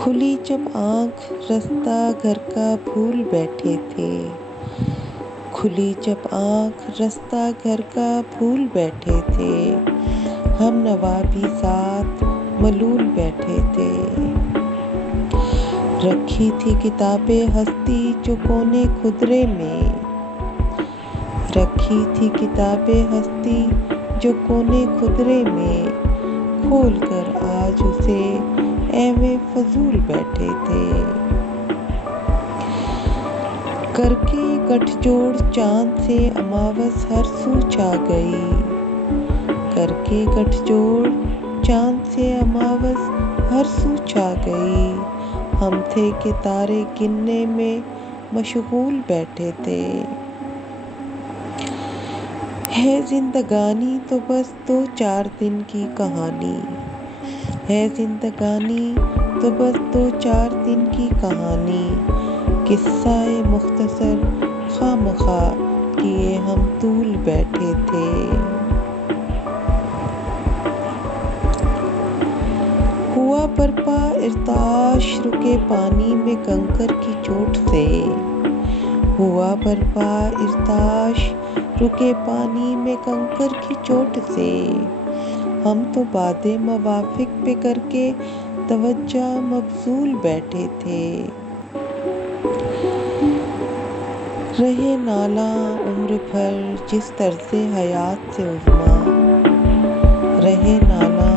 खुली जब आँख रास्ता घर का भूल बैठे थे। खुली जब आँख रास्ता घर का भूल बैठे थे। हम नवा भी साथ मलूल बैठे थे। रखी थी किताबें हस्ती जो कोने खुदरे में। रखी थी किताबें हस्ती जो कोने खुदरे में। खोल कर आज उसे ऐवे फजूल बैठे थे। करके गठजोड़ चांद से अमावस हर सू छा गई। करके गठजोड़ चांद से अमावस हर सू छा गई। हम थे कि तारे गिनने में मशगूल बैठे थे। है जिंदगानी तो बस 2-4 दिन की कहानी। है जिंदगानी तो बस 2-4 दिन की कहानी। किस्सा-ए मुख्तसर खामखा किए हम तूल बैठे थे। हुआ बरपा इर्ताश रुके पानी में कंकर की चोट से। हुआ बरपा इर्ताश रुके पानी में कंकर की चोट से। हम तो बातें मवाफिक पे करके तवज्जा मबजूल बैठे थे। रहे नाला उम्र भर जिस तर्ज़े हयात से उज़मा। रहे नाला